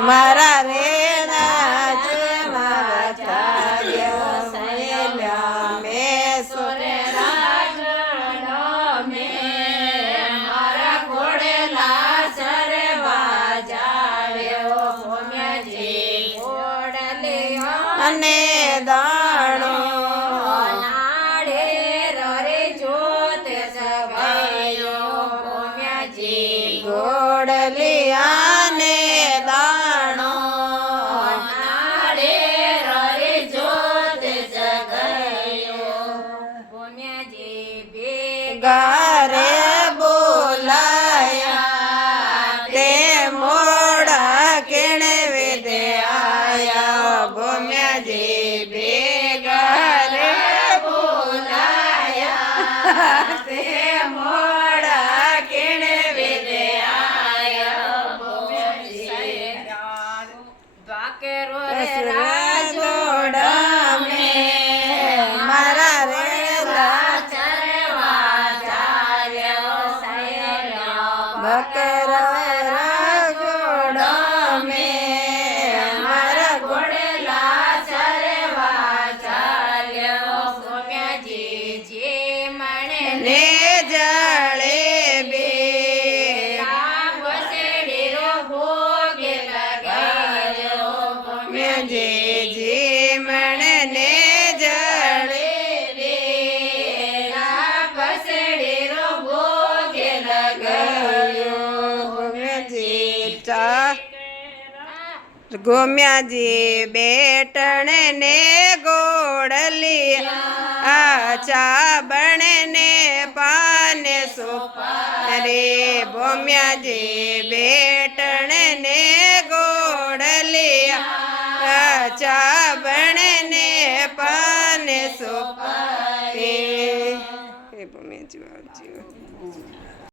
મારા રે રાજ મારા મેં સુર રાજ મારા ઘોડેલા સરવા જાવ્યો ભોમ્યાજી ઘોડલે અને દાણો નાડે રે જોત સગાયો ભોમ્યાજી ઘોડલિયાને દાણો નાડે રે જોત સગાયો ભોમ્યાજી ભેગા રે બોલાયા તે મોડા કેણે વિદે આયા ભોમ્યાજી ભેગા રે બોલાયા તે મોડા કેણે વિદે આયા ભોમ્યાજી વાકેરો રે રાજોડા મે મારા રેલા ચરવા ચાલ્યો સાયલા બકરા રાજોડા મે મારા ઘોડેલા ચરવા ચાલ્યો ભોમ્યાજી જે મણે ને જળે બે બસેડીરો ભોગ લગાવ્યો ભોમ્યાજી જે મણે ને જળે બે બસેડીરો ભોગ લગાવ્યો ભોમ્યાજી ગોમ્યાજી બેટણ ને ગોળલિયા ચાબણ ને પાને સુપારે ભોમ્યાજી બેટણ ને ગોળલિયા ચાબણ ને પાને સુપારે ભોમ્યાજી